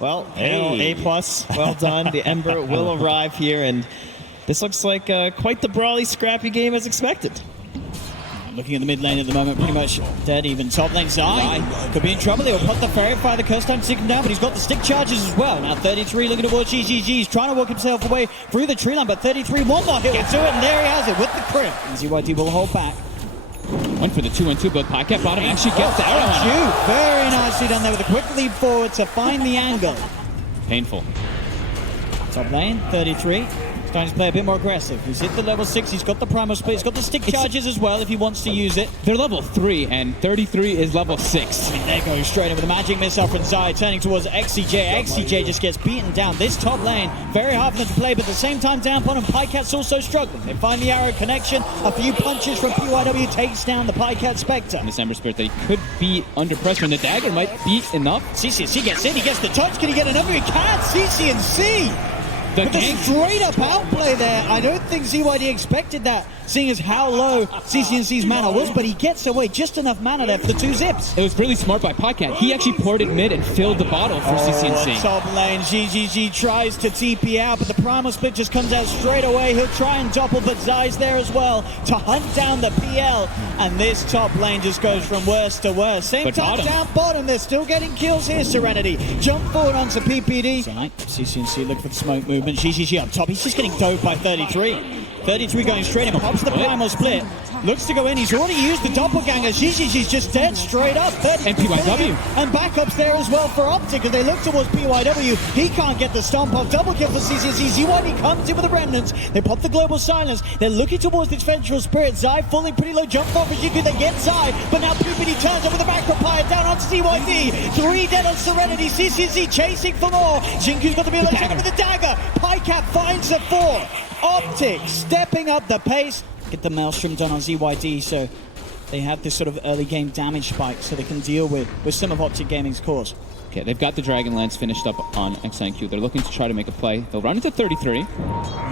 Well, A+, well done. The Ember will arrive here, and this looks like quite the brawly, scrappy game as expected. Looking at the mid lane at the moment, pretty much dead even. Top lane, Zai could be in trouble. They will put the Fairy Fire, the curse time to take him down, but he's got the stick charges as well. Now 33 looking towards GGG. He's trying to work himself away through the tree line, but 33, one more hit will do it, and there he has it with the crit. And ZYD will hold back. Went for the 2-1-2, but Podcast bottom actually gets the arrow on him. Very nicely done there with a quick leap forward to find the angle. Painful. Top lane, 33. Starting to play a bit more aggressive. He's hit the level 6, he's got the primal split, he's got the stick charges as well if he wants to use it. They're level 3, and 33 is level 6. I mean, there goes straight in with a magic missile from Zai, turning towards XCJ. XCJ just gets beaten down. This top lane, very hard for them to play, but at the same time, down upon him, Pycat's also struggling. They find the arrow connection, a few punches from PYW takes down the Pycat Spectre. And this Ember Spirit, they could be under pressure, and the dagger might be enough. CCNC gets in, he gets the touch, can he get another? He can! CCNC! With a straight up outplay there. I don't think ZYD expected that, seeing as how low CCNC's mana was, but he gets away just enough mana there for the 2 zips. It was really smart by Podcast. He actually ported mid and filled the bottle for CCNC. Top lane, GGG tries to TP out, but the primal split just comes out straight away. He'll try and doppel, but Zai's there as well to hunt down the PL. And this top lane just goes from worst to worst. Same time down bottom, they're still getting kills here, Serenity. Jump forward onto PPD. CCNC look for the smoke movement. GGG up top, he's just getting dove by 33. 33 going straight in, pops the primal split. Looks to go in, he's already used the doppelganger. GGG's just dead straight up. And PYW. And backups there as well for OPTIC as they look towards PYW. He can't get the stomp off. Double kill for CCNC. ZYD comes in with the remnants. They pop the global silence. They're looking towards this vengeful spirit. Zai falling pretty low. Jump for Jiku. They get Zai. But now PPD turns over the back repire down onto ZYD. 3 dead on Serenity. CCNC chasing for more. Jinku's got to be able to take him with the dagger. Pycap finds the 4. OPTIC stepping up the pace. Get the Maelstrom done on ZYD, so they have this sort of early game damage spike so they can deal with some of OPTIC Gaming's cores. Okay, they've got the Dragon Lance finished up on XNQ. They're looking to try to make a play. They'll run into 33.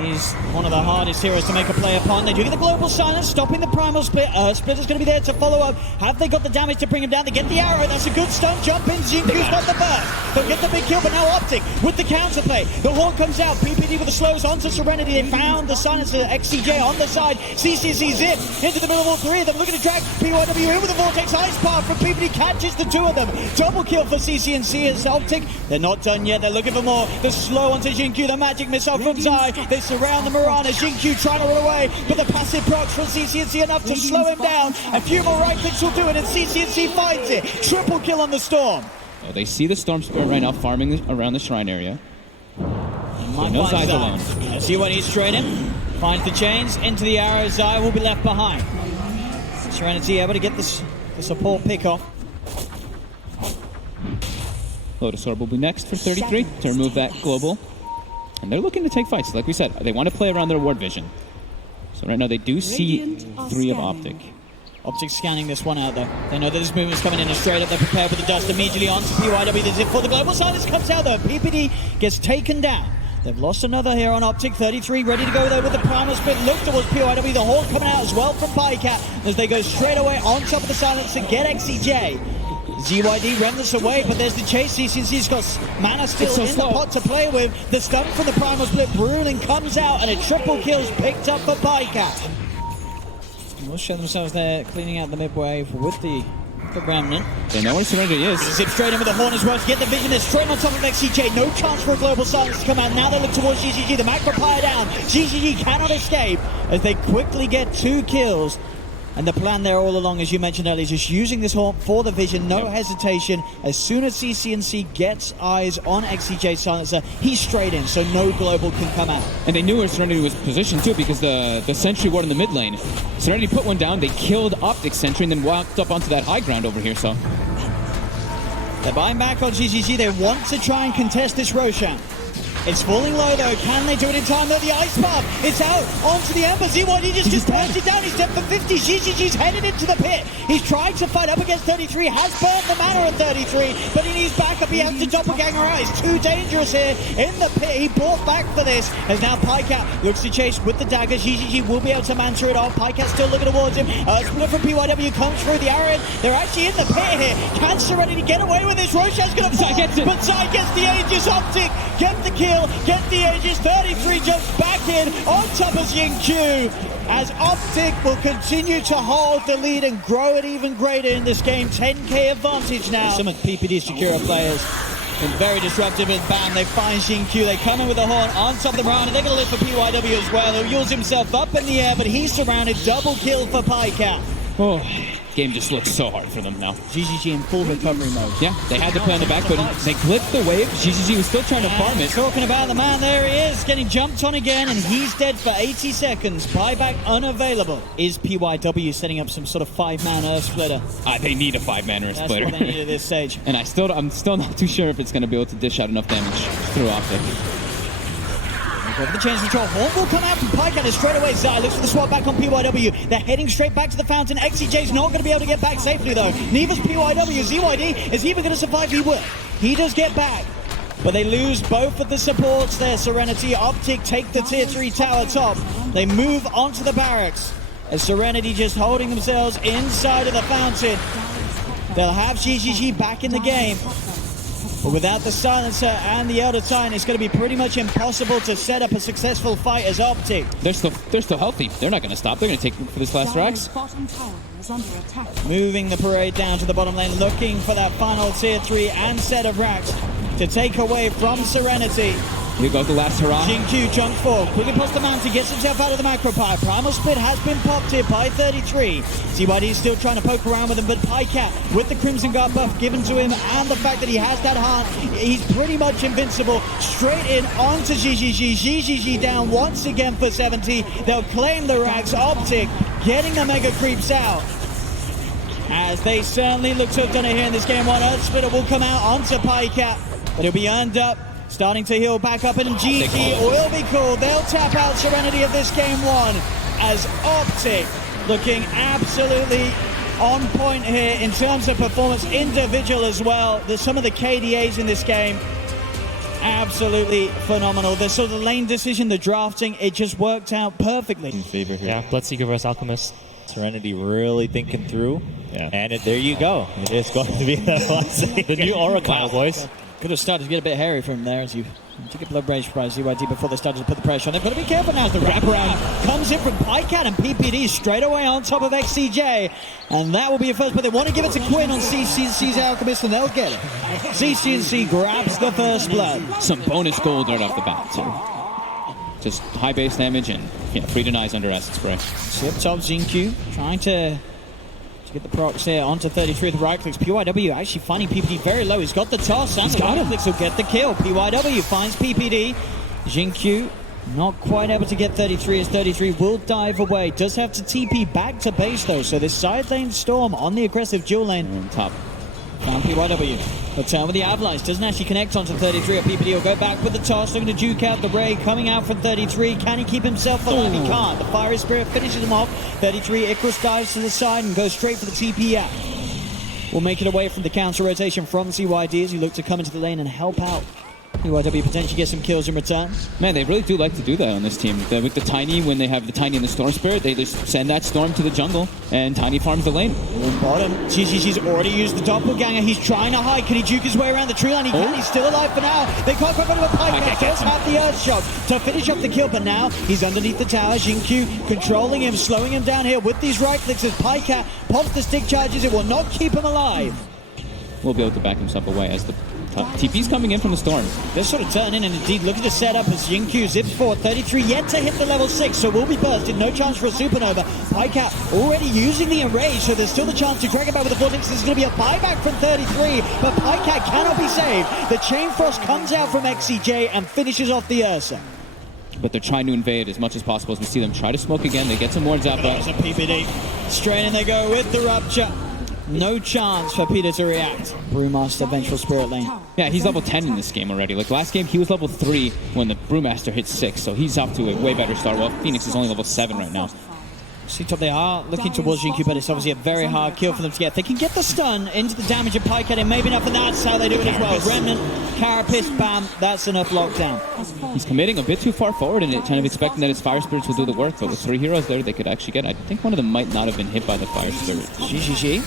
He's one of the hardest heroes to make a play upon. They do get the global silence, stopping the primal split. Splitter's going to be there to follow up. Have they got the damage to bring him down? They get the arrow. That's a good stun jump in. Jinku's got the burst. They'll get the big kill, but now OPTIC with the counterplay. The horn comes out. PPD with the slows onto Serenity. They found the silencer. XCJ on the side. CCC zip into the middle of all 3 of them. Looking to drag PYW in with the Vortex Ice Path from PPD. Catches the 2 of them. Double kill for CCNC as OPTIC. They're not done yet. They're looking for more. The slow onto Jinku. The magic missile from Zai. They surround the Mirana. Jinku trying to run away, but the passive procs from CCNC enough to slow him down. A few more right clicks will do it, and CCNC finds it. Triple kill on the Storm. Oh, they see the Storm Spirit right now farming around the shrine area. So no Zai's alone. See what he's straight in. Finds the chains into the arrow. Zai will be left behind. Serenity able to get the support pick off. Lotus Orb will be next for 33 to remove that global. And they're looking to take fights. Like we said, they want to play around their ward vision. So right now they do see 3 of OPTIC. OPTIC scanning this one out though. They know that this movement's coming in and straight up. They're prepared with the dust immediately onto PYW. The zip for the global silence comes out though. PPD gets taken down. They've lost another here on OPTIC. 33 ready to go there with the primal split. Look towards PYW. The horn coming out as well from Pycat as they go straight away on top of the silence to get XCJ. ZYD remnants away, but there's the chase. CCNC's got mana still in the pot to play with. The stun from the primal split. Bruling comes out and a triple kill's picked up for Pycat. Will show themselves there, cleaning out the mid wave with the remnant. They know where Serenity is. Zip straight in with the horn as well to get the vision. They're straight on top of XCJ. No chance for a global silence to come out. Now they look towards GGG. The macro pyre down. GGG cannot escape as they quickly get 2 kills. And the plan there all along, as you mentioned earlier, is just using this horn for the vision, no hesitation. As soon as CCNC gets eyes on XCJ Silencer, he's straight in, so no global can come out. And they knew where Serenity was positioned too, because the sentry ward in the mid lane. Serenity put one down, they killed OPTIC sentry, and then walked up onto that high ground over here, so. They're buying back on GGG, they want to try and contest this Roshan. It's falling low though. Can they do it in time though? The ice path. It's out onto the Ember. ZYD just gets bursted down. He's dead for 50. GGG's headed into the pit. He's trying to fight up against 33. Has burned the mana at 33, but he needs backup. He has to doppelganger out. It's too dangerous here in the pit. He bought back for this. As now Pycat looks to chase with the dagger. GGG will be able to mantle it off. Pycat still looking towards him. Split from PYW comes through the arrow. They're actually in the pit here. Can Serenity get away with this? Roshan's going to fall, but Zai gets the Aegis. OPTIC get the kill, get the Aegis. 33 jumps back in on top of Q. As OPTIC will continue to hold the lead and grow it even greater in this game. 10k advantage now. Some of PPD's Shakira players been very disruptive, and bam, they find Q. They come in with a horn on top of the round, and they're going to live for PYW as well. He'll use himself up in the air, but he's surrounded. Double kill for Pycat. Oh, game just looks so hard for them now. GGG in full recovery mode. Yeah, they had to play on the back, but they clipped the wave. GGG was still trying to farm it. Talking about the man, there he is, getting jumped on again, and he's dead for 80 seconds. Buyback unavailable. Is PYW setting up some sort of 5-man Earth splitter? They need a 5-man Earth splitter. That's what they need at this stage. And I'm still not too sure if it's going to be able to dish out enough damage through OPTIC. Over the change control. Horn will come out from Pycat straight away. Zai looks for the swap back on PYW. They're heading straight back to the fountain. XCJ's not going to be able to get back safely though. Neither's PYW. ZYD is even going to survive. He will. He does get back. But they lose both of the supports there. Serenity, OPTIC take the tier 3 tower top. They move onto the barracks. As Serenity just holding themselves inside of the fountain. They'll have GGG back in the game. But without the Silencer and the Elder Titan, it's going to be pretty much impossible to set up a successful fight as OPTIC. They're still healthy. They're not going to stop. They're going to take for this last Rax. Moving the parade down to the bottom lane, looking for that final tier 3 and set of Rax to take away from Serenity. Here goes the last hurrah. Q jumps forward, quickly past the mountain, gets himself out of the macro pie. Primal Split has been popped here by 33. ZYD is still trying to poke around with him, but Pycat, with the Crimson Guard buff given to him and the fact that he has that heart, he's pretty much invincible. Straight in onto GGG. GGG down once again for 70. They'll claim the Rags. OPTIC getting the Mega Creeps out. As they certainly look to have done it here in this game. One Earth Splitter will come out onto Pycat, but he'll be earned up. Starting to heal back up, and GG will be cool. They'll tap out Serenity of this game 1 as OPTIC looking absolutely on point here in terms of performance, individual as well. There's some of the KDAs in this game. Absolutely phenomenal. The sort of lane decision, the drafting, it just worked out perfectly. In favor here. Yeah, Bloodseeker versus Alchemist. Serenity really thinking through. Yeah. And there you go. It is going to be the new Oracle, boys. Could have started to get a bit hairy from there as you took a blood rage by ZYD before they started to put the pressure on. They've got to be careful now as the wraparound comes in from Pycat and PPD straight away on top of XCJ. And that will be a first, but they want to give it to Quinn on CC's Alchemist, and they'll get it. CC grabs the first blood. Some bonus gold right off the bat, so just high base damage and free denies under acid spray. Tip top Q trying to get the procs here onto 33 with the right clicks. PYW actually finding PPD very low. He's got the toss and the right clicks will get the kill. PYW finds PPD. Q not quite able to get 33 as 33 will dive away. Does have to TP back to base though. So this side lane Storm on the aggressive dual lane. On top. Found PYW. But with the Avalanche doesn't actually connect onto 33 or PPD. Will go back with the toss, looking to juke out the Ray. Coming out from 33. Can he keep himself alive? He can't. The Fiery Spirit finishes him off. 33, Icarus dives to the side and goes straight for the TP out. Will make it away from the counter rotation from CYD as he look to come into the lane and help out. PYW potentially get some kills in return. Man, they really do like to do that on this team. With the Tiny, when they have the Tiny and the Storm Spirit, they just send that Storm to the jungle, and Tiny farms the lane. Bottom. GGG's already used the doppelganger. He's trying to hide. Can he juke his way around the tree line? He can. He's still alive for now. They can't go over to a Pycat. Does have the Earth Shock to finish off the kill, but now he's underneath the tower. Q controlling him, slowing him down here with these right clicks as Pycat pops the stick charges. It will not keep him alive. Will be able to back himself away as the TP's coming in from the Storm. They're sort of turning and indeed looking to set up as Q zips forward. 33 yet to hit the level 6, so will be bursted. No chance for a supernova. Pycat already using the enrage, so there's still the chance to drag it back with the Vortex. This is going to be a buyback from 33, but Pycat cannot be saved. The Chain Frost comes out from XCJ and finishes off the Ursa. But they're trying to invade as much as possible as we see them try to smoke again. They get some more Zappa. There's a PPD. Straight in they go with the Rupture. No chance for Peter to react. Brewmaster, Vengeful Spirit lane. Yeah, he's level 10 in this game already. Like last game, he was level 3 when the Brewmaster hit 6, so he's off to a way better start. While Phoenix is only level 7 right now. See top, they are looking towards GQ, but it's obviously a very hard kill for them to get. If they can get the stun into the damage of Pike at him, maybe enough, and that's how they do it as well. Remnant, Carapace, bam, that's enough lockdown. He's committing a bit too far forward and kind of expecting that his Fire Spirits will do the work, but with 3 heroes there, they could actually get. I think one of them might not have been hit by the Fire Spirit. GGG.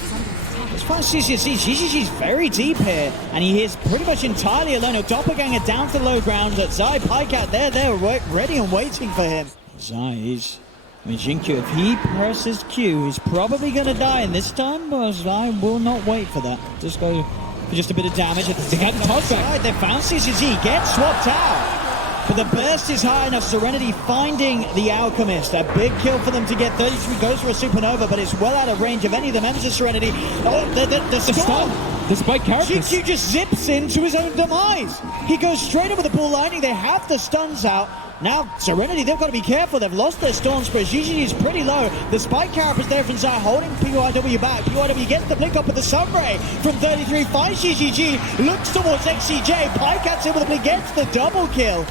As far as CCC, GGG's very deep here, and he is pretty much entirely alone. A doppelganger down to the low ground. Zai, Pikeat, they're ready and waiting for him. Zai is... I mean, Jinkyu, if he presses Q, he's probably going to die in this time, but Zai will not wait for that. Just go for just a bit of damage. They got the toss back. They found CCC, gets swapped out. But the burst is high enough. Serenity finding the Alchemist. A big kill for them to get. 33 goes for a Supernova, but it's well out of range of any of the members of Serenity. Oh, the stun. Despite characters. GQ just zips into his own demise. He goes straight up with the bull lightning. They have the stuns out. Now, Serenity, they've got to be careful. They've lost their Storm Spirit. GG is pretty low. The Spike Carapace there from Zai holding PYW back. PYW gets the blink up with the Sunray from 33. Finds GGG. Looks towards XCJ. Pikeat's in with the blink. Gets the double kill.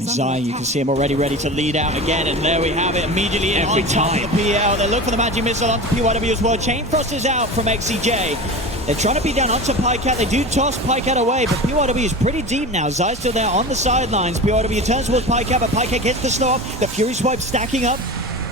Zai, you can see him already ready to lead out again, and there we have it, immediately in on top of the PL. They look for the magic missile onto PYW as well. Chain Frost is out from XCJ. They're trying to beat down onto Pikeat. They do toss Pikeat away, but PYW is pretty deep now. Zai's still there on the sidelines. PYW turns towards Pikeat, but Pikeat gets the slow up. The Fury Swipe stacking up.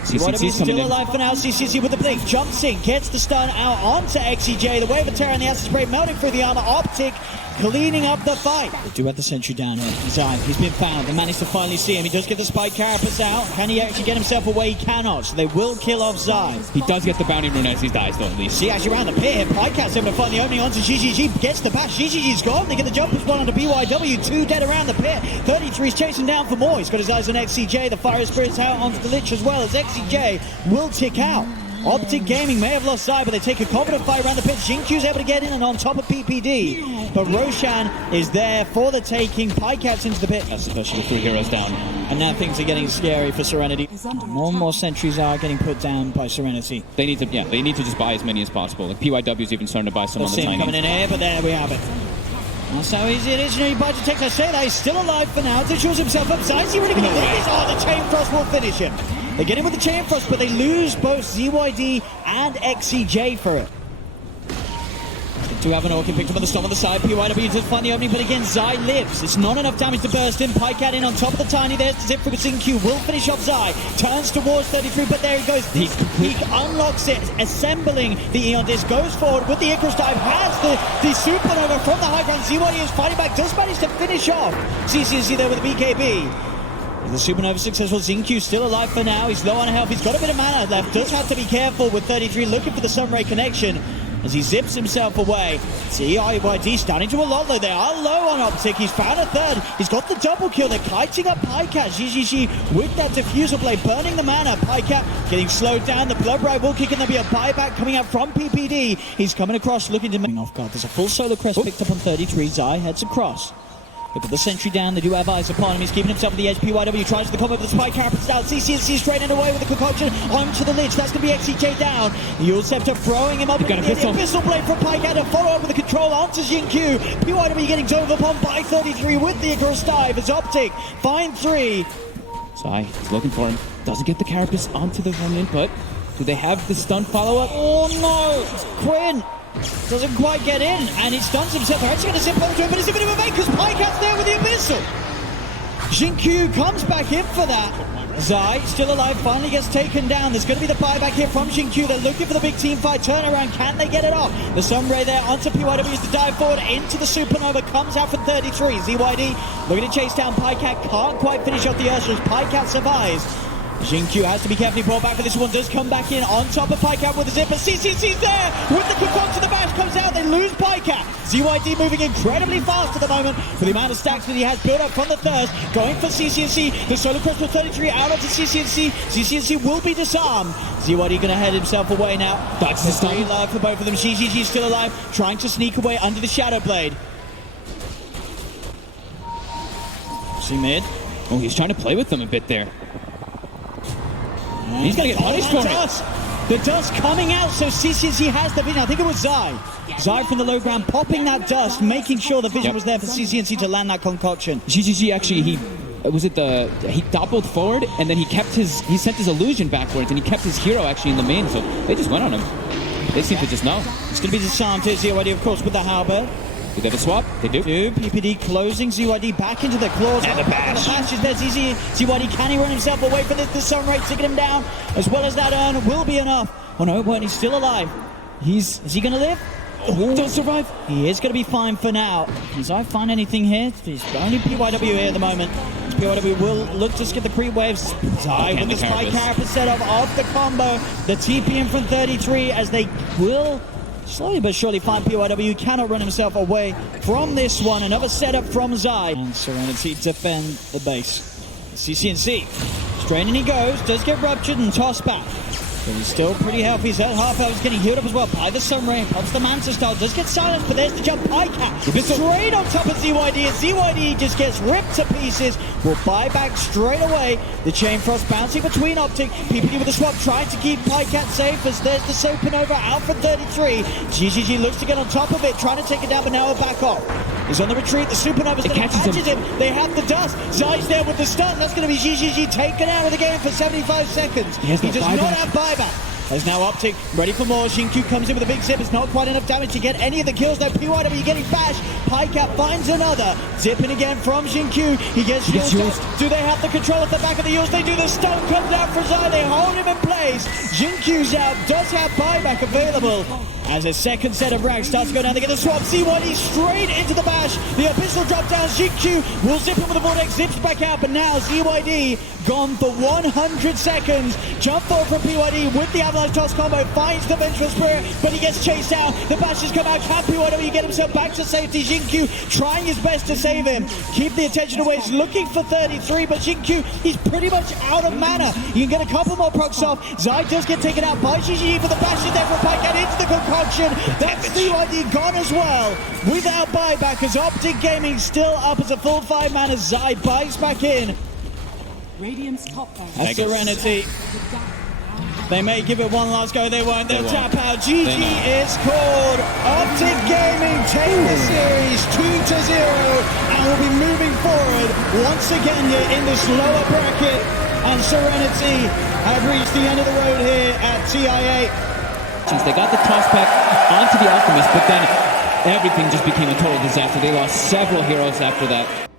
PYW is still alive for now. CCC with the blink. Jumps in, gets the stun out onto XCJ. The Wave of Terror and the Acid Spray melting through the armor. OPTIC cleaning up the fight. They do have the sentry down here. Zai, he's been found. They managed to finally see him. He does get the Spike Carapace out. Can he actually get himself away? He cannot. So they will kill off Zai. He does get the bounty rune as he dies, though, at least. See, actually around the pit here. Pikeat's able to find the opening onto GGG. Gets the bash. GGG's gone. They get the jump push one onto BYW. 2 dead around the pit. 33's chasing down for more. He's got his eyes on XCJ. The Fire Spirit's out onto the Lich as well as XCJ will tick out. OPTIC Gaming may have lost Zai, but they take a confident fight around the pit. Jinkyu's able to get in and on top of PPD. But Roshan is there for the taking. Pikeat's into the pit. Especially with 3 heroes down. And now things are getting scary for Serenity. More and more sentries are getting put down by Serenity. They need to just buy as many as possible. Like PYW's even starting to buy some on the tiny. Coming in here, but there we have it. That's how easy it is. You know, you budget takes. I say that he's still alive for now. To choose himself up. Zai's really going to win this. Oh, the Chain Frost will finish him. They get in with the Chain Frost, but they lose both ZYD and XCJ for it. They do have an Orchid picked up on the storm on the side. PYW does find the opening, but again, Zai lives. It's not enough damage to burst in. Pikeat in on top of the tiny. There's the zip for Q. Will finish off Zai. Turns towards 33, but there he goes. He unlocks it, assembling the Eon Disc. Goes forward with the Icarus dive. Has the Supernova from the high ground. ZYD is fighting back. Does manage to finish off. CCC there with the BKB. The Supernova successful. Zinq still alive for now. He's low on health. He's got a bit of mana left. Does have to be careful with 33 looking for the Sunray connection as he zips himself away. CIYD starting to a lot though. They are low on OPTIC. He's found a third. He's got the double kill. They're kiting up Pikeat. GGG with that diffusal blade burning the mana. Pikeat getting slowed down. The Blood Ride will kick in. There'll be a buyback coming out from PPD. He's coming across looking to make off guard. There's a full solar crest picked up on 33. Zai heads across. They put the sentry down. They do have eyes upon him. He's keeping himself at the edge. PYW tries to come up with the Spike Carapace out. CCC straight away with the concoction onto the Lich. That's going to be XCJ down. The Yule Scepter throwing him up. The Abyssal Blade from Pikeat to follow up with the control onto Jinq. PYW getting dove upon by 33 with the Icarus dive as OPTIC find 3. Zai is looking for him. Doesn't get the Carapace onto the remnant, but do they have the stun follow-up? Oh no! Quinn! Doesn't quite get in, and he stuns himself. They're actually going to zip over to him, but he's a bit of a mate because Pikeat's there with the Abyssal. Jinq comes back in for that. Zai, still alive, finally gets taken down. There's going to be the buyback here from Jinq. They're looking for the big team fight. Turnaround, can they get it off? The Sunray there onto PYW is to dive forward into the Supernova. Comes out for 33. ZYD looking to chase down Pikeat. Can't quite finish off the Ursulas. Pikeat survives. Jinq has to be carefully brought back, but this one does come back in on top of Pikeat with the zipper. CCC's there with the concoction. The bash comes out. They lose Pikeat. ZYD moving incredibly fast at the moment for the amount of stacks that he has built up from the thirst. Going for CCC. The Solar Crest with 33 out onto CCC. CCC will be disarmed. ZYD going to head himself away now. That's the stun alive for both of them. GGG still alive, trying to sneak away under the Shadow Blade. See mid. Oh, he's trying to play with them a bit there. He's going to get punished for it. The dust coming out, so CCNC has the vision. I think it was Zai. Zai from the low ground popping that dust, making sure the vision was there for CCNC to land that concoction. GGG actually, he doubled forward and then he sent his illusion backwards and he kept his hero actually in the main, so they just went on him. They seem to just know. It's going to be disarmed here, ZYD, of course, with the halberd. Do they have a swap? They do. PPD closing ZYD back into the claws. And the bash. The bash is there. ZYD, can he run himself away for this? The sun rate taking him down, as well as that urn will be enough. Oh no, but he's still alive. Is he going to live? Oh, don't survive. He is going to be fine for now. Does I find anything here? He's only PYW here at the moment. PYW will look to skip the creep waves. Zai with the spike carapace set up off the combo. The TP in from 33 as they will slowly but surely find PYW. Cannot run himself away from this one. Another setup from Zai. And Serenity defend the base. CCNC. Straight in he goes. Does get ruptured and tossed back. But he's still pretty healthy. He's at half health. He's getting healed up as well by the Sun Ray. Pops the Manta style. Does get silenced, but there's the jump. Pycat straight on top of ZYD. And ZYD just gets ripped to pieces. Will buy back straight away. The Chain Frost bouncing between OPTIC. PPD with the swap trying to keep Pycat safe as there's the Supernova out for 33. GGG looks to get on top of it. Trying to take it down, but now we're back off. He's on the retreat. The Supernova's there. Catches him. They have the dust. Zai's there with the stun. That's going to be GGG taken out of the game for 75 seconds. He does not have buyback. As now OPTIC ready for more. Xingqiu comes in with a big zip. It's not quite enough damage to get any of the kills. Now PYW getting bashed. Pycat finds another. Zipping again from Xingqiu. He gets used. Do they have the control at the back of the Eels? They do. The stun comes out for Zai. They hold him in place. Xingqiu's out. Does have buyback available. As a second set of rags starts to go down, they get the swap. ZYD straight into the bash. The abyssal drop down. Xingqiu will zip him with the vortex. Zips back out. But now ZYD gone for 100 seconds. Jump forward from PYD with the avalanche toss combo. Finds the vengeful spirit, but he gets chased out. The bash has come out. Can PYW get himself back to safety? Xingqiu trying his best to save him. Keep the attention away. He's looking for 33, but Xingqiu, he's pretty much out of mana. You can get a couple more procs off. Zai does get taken out by GGG, but the bash is there for Pycat into the concoction. That's ZYD gone as well without buyback as OPTIC Gaming still up as a full 5 mana. Zai buys back in. Radiant's top bar. That's Serenity. They may give it one last go. They won't. They'll tap out. GG is called. OPTIC Gaming take the series 2-0 and will be moving forward once again here in this lower bracket. And Serenity have reached the end of the road here at TI8. Since they got the toss back onto the Alchemist, but then everything just became a total disaster. They lost several heroes after that.